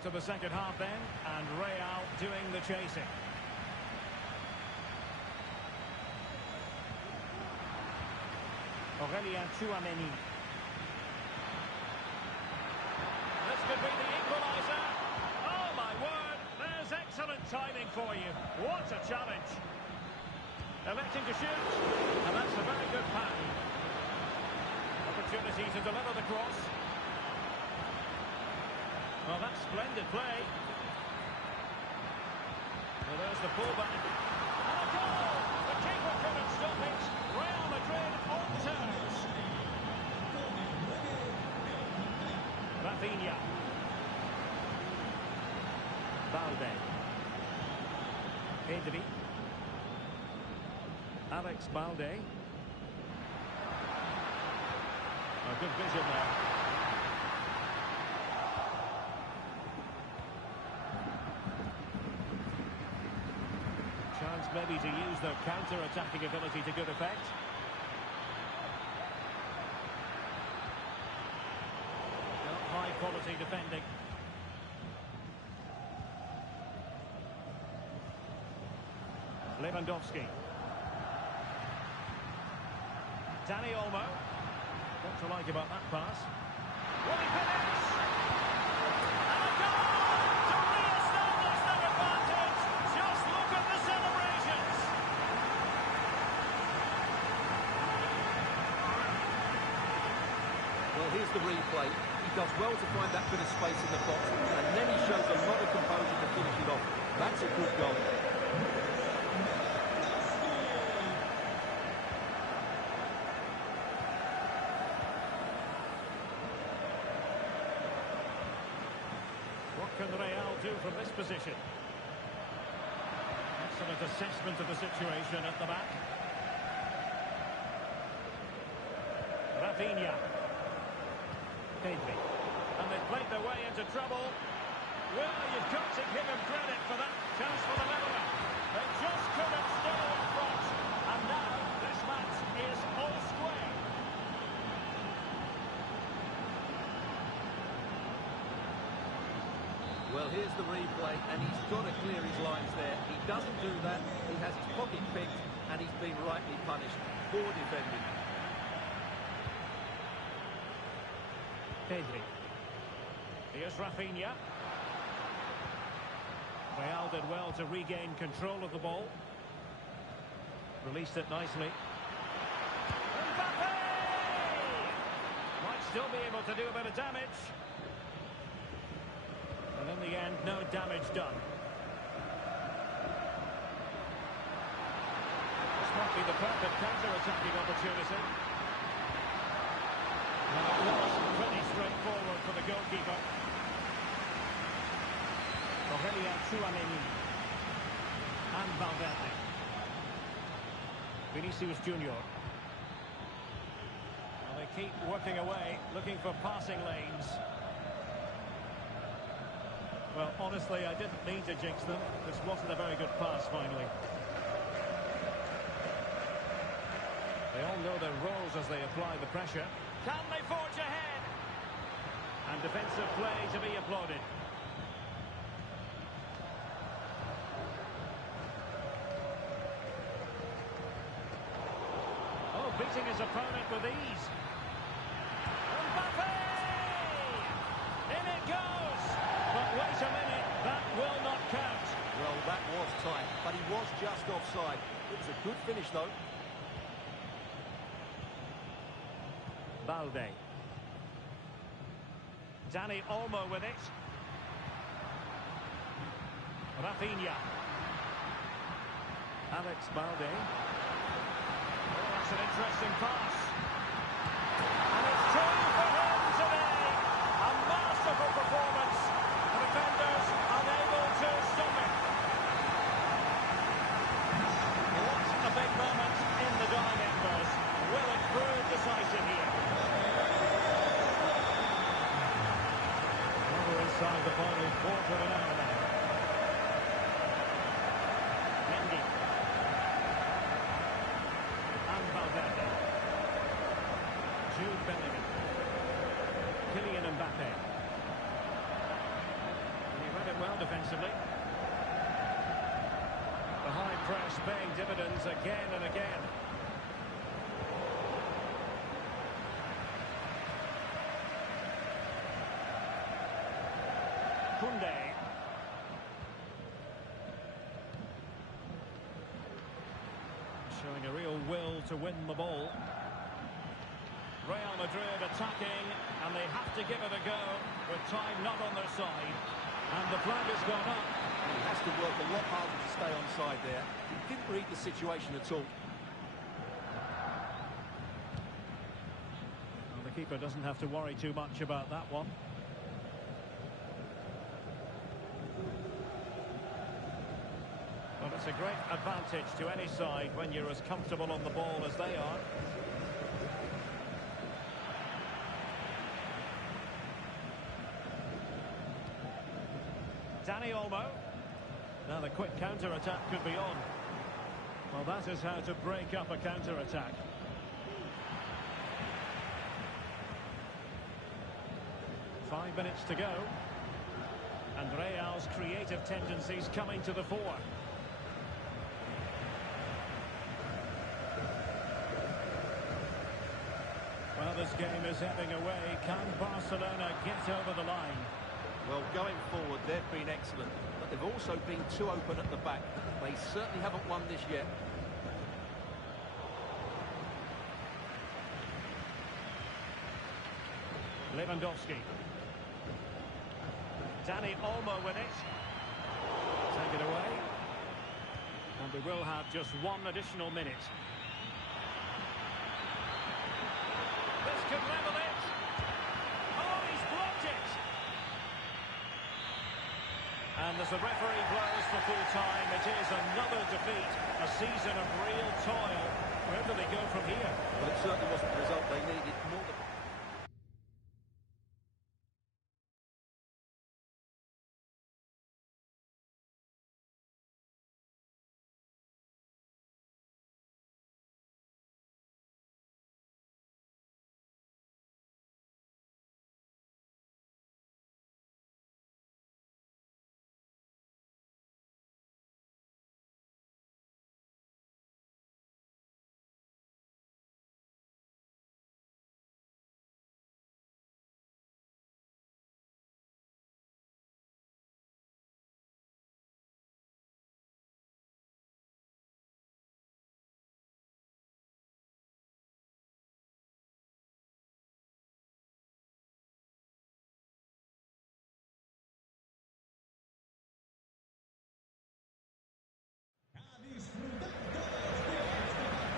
into the second half then, and Real doing the chasing. Tchouameni. This could be the equaliser. Oh my word, there's excellent timing for you. What a challenge. Electing to shoot, and that's a very good pass. Opportunity to deliver the cross. Well, that's splendid play. Well, there's the pullback. And a goal! The keeper couldn't stop it. Real Madrid on terms. Rafinha. Balde. Pedri. Alex Balde. A good vision there. Chance maybe to use their counter-attacking ability to good effect. High-quality defending. Lewandowski. Dani Olmo. What to like about that pass? Will he finish? And a goal to re-establish that advantage. Just look at the celebrations. Well, here's the replay. He does well to find that bit of space in the box, and then he shows a lot of composure to finish it off. That's a good goal. What can Real do from this position? Excellent assessment of the situation at the back. Rafinha. Pedri. And they've played their way into trouble. Well, you've got to give him credit for that chance for the leveller. They just couldn't stay in front. And now this match is all square. Well, here's the replay, and he's got to clear his lines there. He doesn't do that. He has his pocket picked, and he's been rightly punished. Poor defending. Pedri. Here's Rafinha. Real did well to regain control of the ball. Released it nicely. Mbappe! Might still be able to do a bit of damage. And in the end, no damage done. This might be the perfect counter-attacking opportunity. And it was pretty straightforward for the goalkeeper. Tchouameni and Valverde. Vinicius Junior. Well, they keep working away, looking for passing lanes. Well, honestly, I didn't mean to jinx them. This wasn't a very good pass, finally. They all know their roles as they apply the pressure. Can they forge ahead? And defensive play to be applauded. Oh, beating his opponent with ease. Mbappe! In it goes! But wait a minute, that will not count. Well, that was tight, but he was just offside. It was a good finish, though. Balde. Dani Olmo with it. Rafinha. Alex Balde. Oh, that's an interesting pass. And it's two for him today. A masterful performance. The defenders unable to stop it. What a big moment in the dying embers. Will it prove decisive here? Well, we're inside the final quarter of an hour now. Mendy. And Valverde. Jude Bellingham. Kylian Mbappe. well defensively. The high press paying dividends again and again. Kunde. Showing a real will to win the ball. Real Madrid attacking, and they have to give it a go with time not on their side. And the flag has gone up. He has to work a lot harder to stay onside there. He didn't read the situation at all. Well, the keeper doesn't have to worry too much about that one. Well, it's a great advantage to any side when you're as comfortable on the ball as they are. Dani Olmo. Now the quick counter-attack could be on. Well, that is how to break up a counter-attack. 5 minutes to go. And Real's creative tendencies coming to the fore. Well, this game is ebbing away. Can Barcelona get over the line? Well, going forward, they've been excellent, but they've also been too open at the back. They certainly haven't won this yet. Lewandowski. Dani Olmo with it. Take it away. And we will have just one additional minute. This could level it. Oh, he's blocked it. And as the referee blows for full time, it is another defeat. A season of real toil. Where do they go from here? Well, it certainly wasn't the result they needed. More than...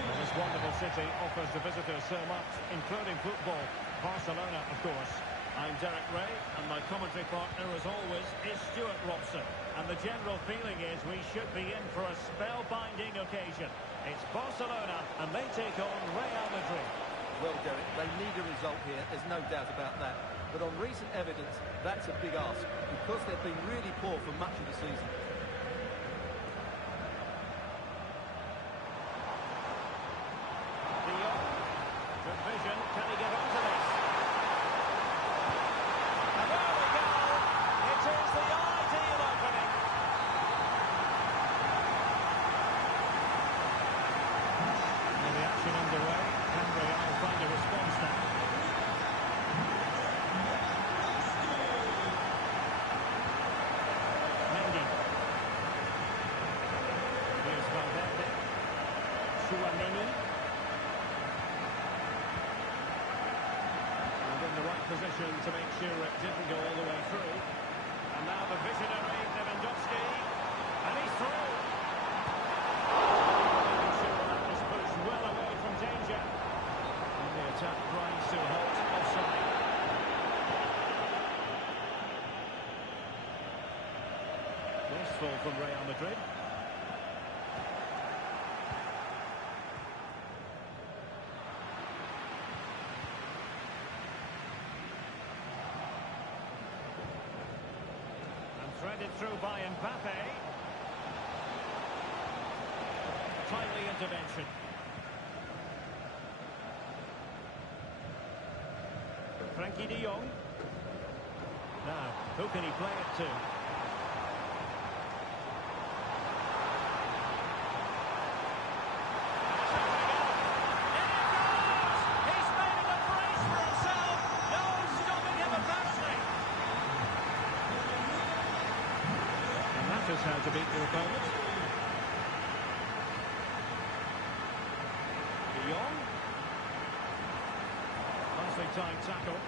Well, this wonderful city offers the visitors so much, including football. Barcelona, of course. I'm Derek Ray, and my commentary partner, as always, is Stuart Robson. And the general feeling is we should be in for a spellbinding occasion. It's Barcelona, and they take on Real Madrid. Well, Derek, they need a result here, there's no doubt about that. But on recent evidence, that's a big ask, because they've been really poor for much of the season. Good vision. Can he get onto this? And there we go. It is the ideal opening. And the action underway. Can Real find a response now? Mendy. Here's Valverde. Tchouaméni. In the right position to make sure it didn't go all the way through. And now the visionary Lewandowski, and he's through. Making sure that was pushed well away from danger. And the attack grinds to a halt, offside. Wasteful from Real Madrid. Threaded through by Mbappe. Timely intervention. Frankie de Jong. Now, who can he play it to? their opponent. De Jong. Nicely timed tackle.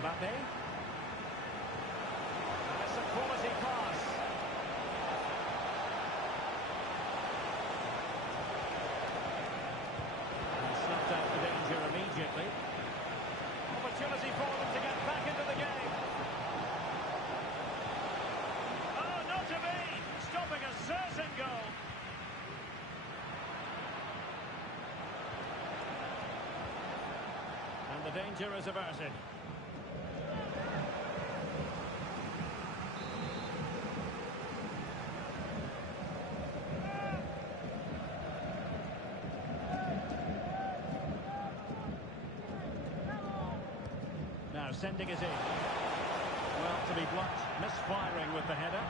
Mbappe. That's a quality pass. And snuffed out the danger immediately. Opportunity for them to get back into the game. Oh, not to be! Stopping a certain goal. And the danger is averted. Now sending it in. Well, to be blunt, misfiring with the header.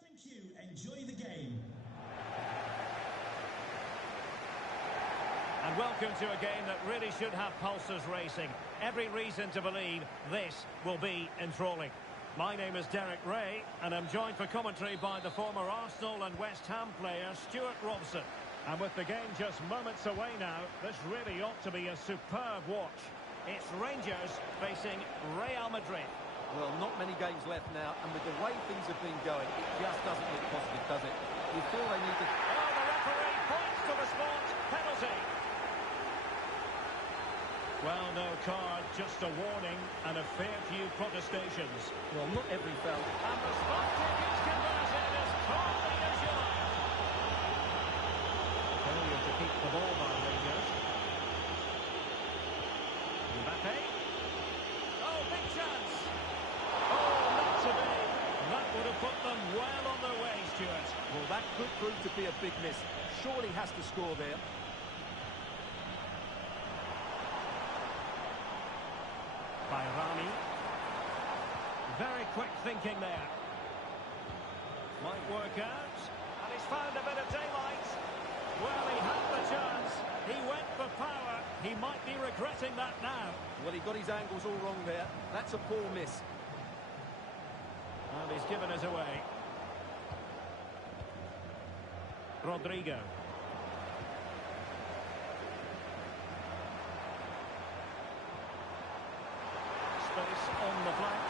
Thank you. Enjoy the game. And welcome to a game that really should have pulses racing. Every reason to believe this will be enthralling. My name is Derek Ray, and I'm joined for commentary by the former Arsenal and West Ham player Stuart Robson. And with the game just moments away now, this really ought to be a superb watch. It's Rangers facing Real Madrid. Well, not many games left now, and with the way things have been going, it just doesn't look positive, does it? You feel they need to... Oh, the referee points to the spot. Penalty. Well, no card, just a warning and a fair few protestations. Well, not every foul. And the spot kick is converted as calmly as you like. Failure to keep the ball by Rangers. Mbappe. Oh, big chance. Oh, not to be. That would have put them well on their way, Stuart. Well, that could prove to be a big miss. Surely has to score there. By Rami. Very quick thinking there. Might work out. And he's found a bit of daylight. Well, he had the chance. He went for power. He might be regretting that now. Well, he got his angles all wrong there. That's a poor miss. And he's given us away. Rodrigo. Space on the flank.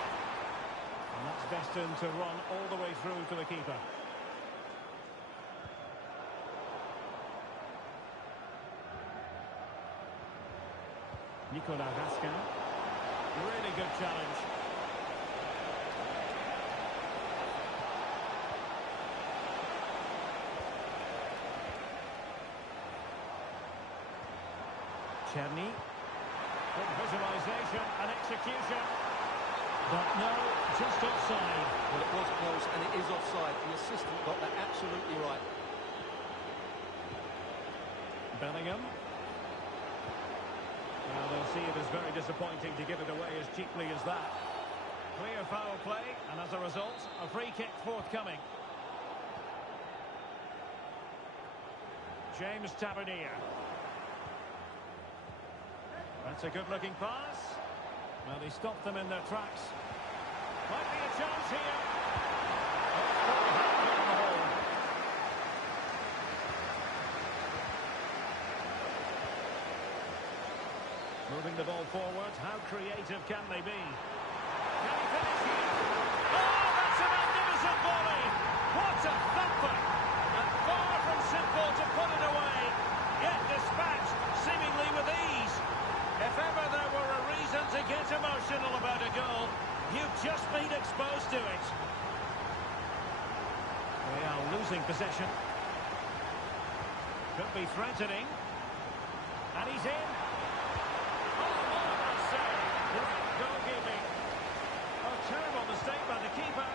And that's destined to run all the way through to the keeper. Nicolas Raskin. Really good challenge. Cherny. Good visualisation and execution. But no, just offside. Well, it was close and it is offside. The assistant got that absolutely right. Bellingham. Well, they'll see it as very disappointing to give it away as cheaply as that. Clear foul play, and as a result, a free kick forthcoming. James Tavernier. That's a good-looking pass. Well, he stopped them in their tracks. Might be a chance here. Moving the ball forward, how creative can they be? Can he finish here? Oh, that's a magnificent volley! What a thumper! And far from simple to put it away, yet dispatched seemingly with ease. If ever there were a reason to get emotional about a goal, you've just been exposed to it. They are losing possession. Could be threatening. And he's in. Oh, marvellous save. Great goalkeeping. Oh, terrible mistake by the keeper.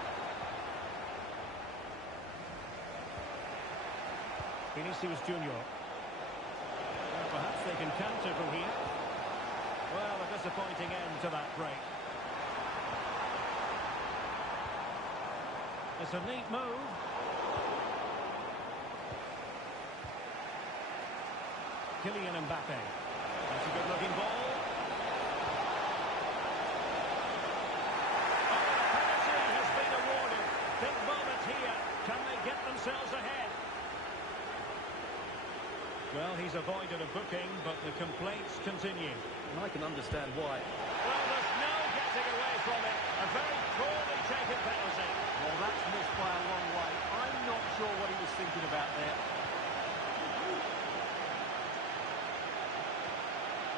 Vinicius Junior. Well, perhaps they can counter from here. Well, a disappointing end to that break. It's a neat move. Kylian Mbappe. That's a good-looking ball. Oh, the penalty has been awarded. Big moment here. Can they get themselves ahead? Well, he's avoided a booking, but the complaints continue. And I can understand why. Well, there's no getting away from it. A very poorly taken penalty. Well, that's missed by a long way. I'm not sure what he was thinking about there.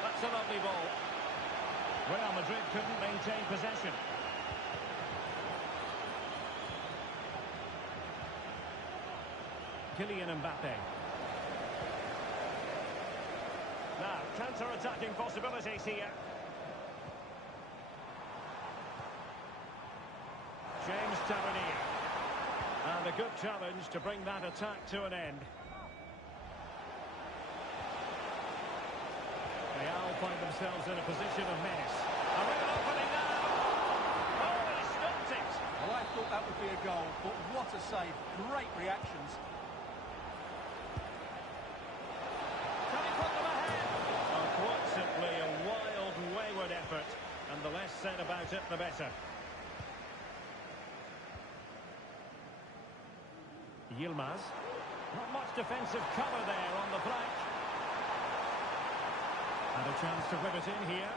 That's a lovely ball. Real Madrid couldn't maintain possession. Kylian Mbappe. Now, counter-attacking possibilities here. James Tavernier. And a good challenge to bring that attack to an end. Real find themselves in a position of menace. A real opening now. Oh, he stopped it. Well, I thought that would be a goal, but what a save. Great reactions. Can he put them ahead? Oh, quite simply a wild, wayward effort. And the less said about it, the better. Yilmaz. Not much defensive cover there on the flank. And a chance to whip it in here.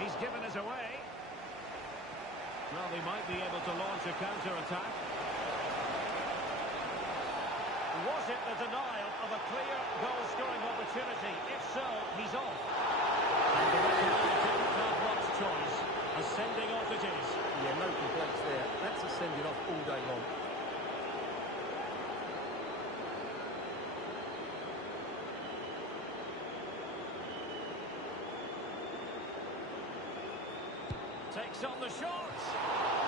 He's given us away. Well, they might be able to launch a counter-attack. Was it the denial of a clear goal-scoring opportunity? If so, he's off. And the referee didn't have much choice. A sending off it is. Yeah, no complaints there. That's a sending off all day long. Takes on the shot.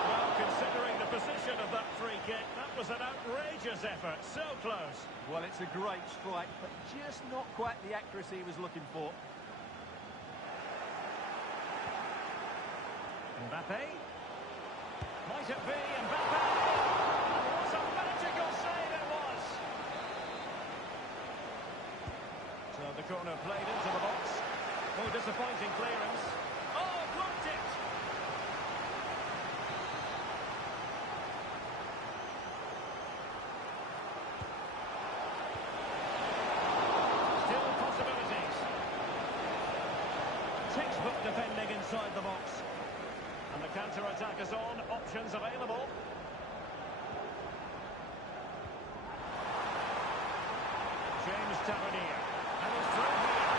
Well, considering the position of that free kick, that was an outrageous effort. So close. Well, it's a great strike, but just not quite the accuracy he was looking for. Mbappe. Might it be Mbappe? What a magical save it was. So the corner played into the box. Oh, disappointing clearance. Oh, blocked it. Textbook defending inside the box. And the counter-attack is on. Options available. James Tavernier. And he's through here.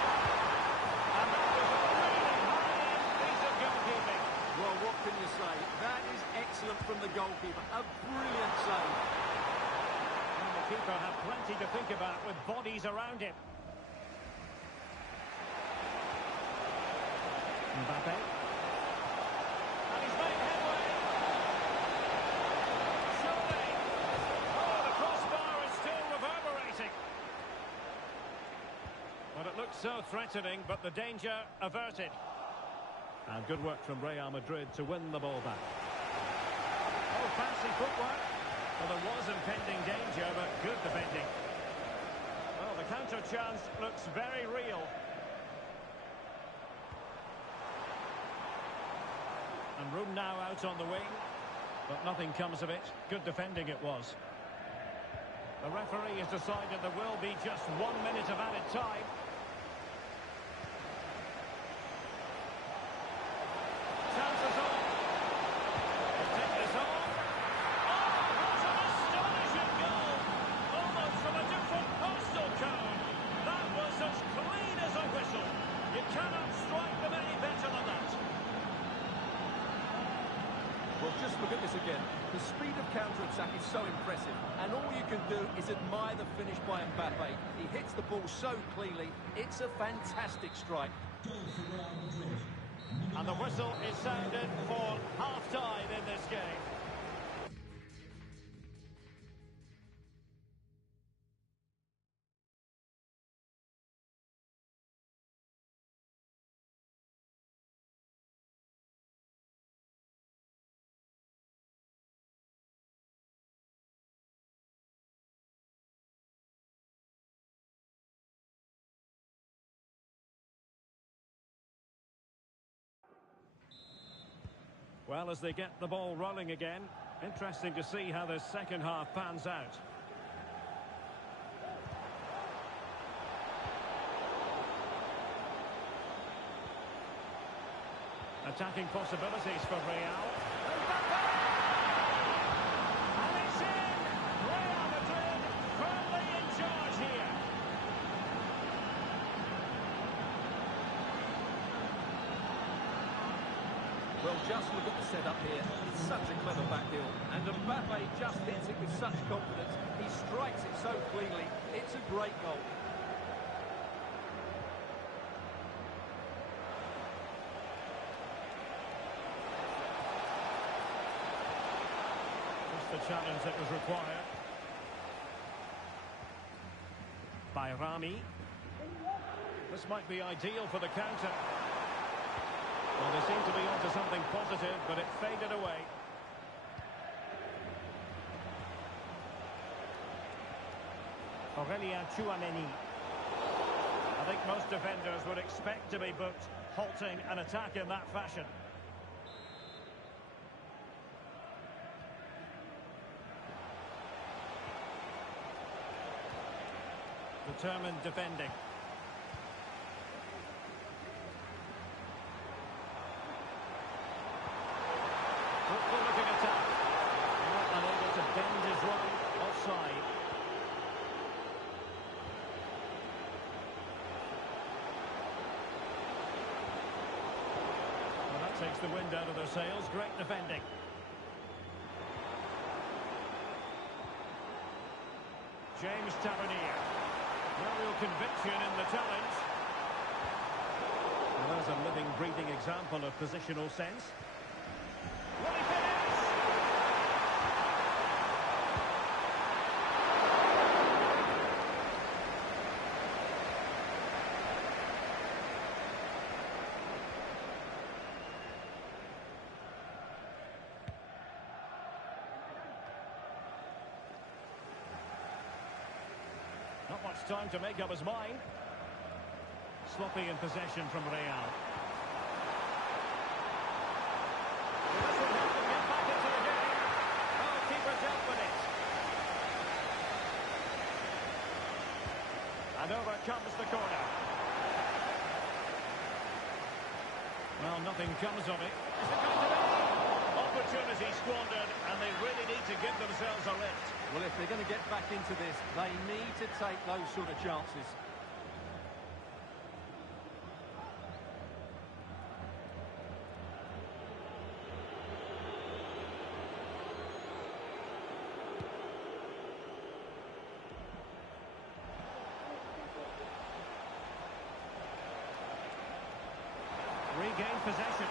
And that was a really high-end piece of goalkeeping. Well, what can you say? That is excellent from the goalkeeper. A brilliant save. And the keeper had plenty to think about with bodies around him. Mbappe. And he's made headway. Surely. Oh, the crossbar is still reverberating. Well, it looked so threatening, but the danger averted. And good work from Real Madrid to win the ball back. Oh, fancy footwork. Well, there was impending danger, but good defending. Well, the counter chance looks very real. And room now out on the wing, but nothing comes of it. Good defending it was. The referee has decided there will be just 1 minute of added time. Chances on. They'll take this on. Oh, what an astonishing goal! Almost from a different look at this again. The speed of counter-attack is so impressive, and all you can do is admire the finish by Mbappe. He hits the ball so cleanly. It's a fantastic strike. Goal for Real Madrid. And the whistle is sounded for half-time in this game. Well, as they get the ball rolling again, interesting to see how the second half pans out. Attacking possibilities for Real. And it's in! Real Madrid firmly in charge here. Well, just look at the setup here. It's such a clever back heel. And Mbappe just hits it with such confidence. He strikes it so cleanly. It's a great goal. Just the challenge that was required. By Rami. This might be ideal for the counter. Well, they seem to be onto something positive, but it faded away. Aurelien Tchouameni. I think most defenders would expect to be booked, halting an attack in that fashion. Determined defending. Looking attack. Not unable to bend his run. Offside. Well, that takes the wind out of their sails. Great defending. James Tavernier. No real conviction in the challenge. Well, there's a living, breathing example of positional sense. Will he finish? Not much time to make up his mind. Sloppy in possession from Real. And over comes the corner. Well, nothing comes of it. Is it going to be? Opportunity squandered, and they really need to give themselves a lift. Well, if they're going to get back into this, they need to take those sort of chances. Regain possession.